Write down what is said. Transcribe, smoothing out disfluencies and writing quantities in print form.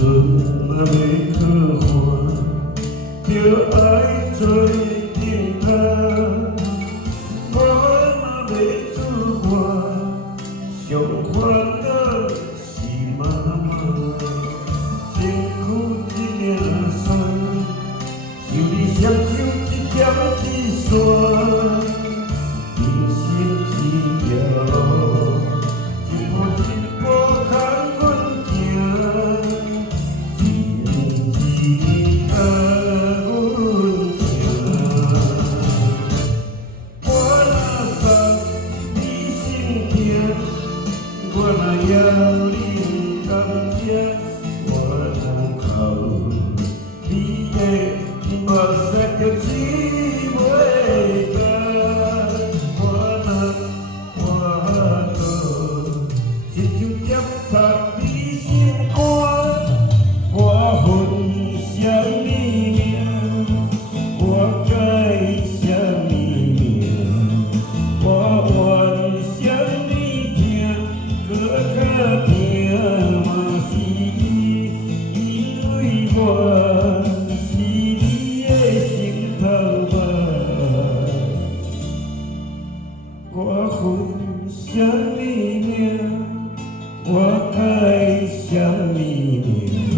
若要靠岸，就爱做警察。我若要出外，上烦恼是妈妈。身躯一领衫，想你双手一点一线。人生一条路，一步一步看阮行，一年一年甲阮行。我若送你心痛，我若要你甘听，我通靠你的目屎就止袂干。亲像剑插你心肝，我恨什么命？我该什么命？我怨什么痛？搁较痛嘛是因为我是你的心头肉。我恨什么命？我该什么命？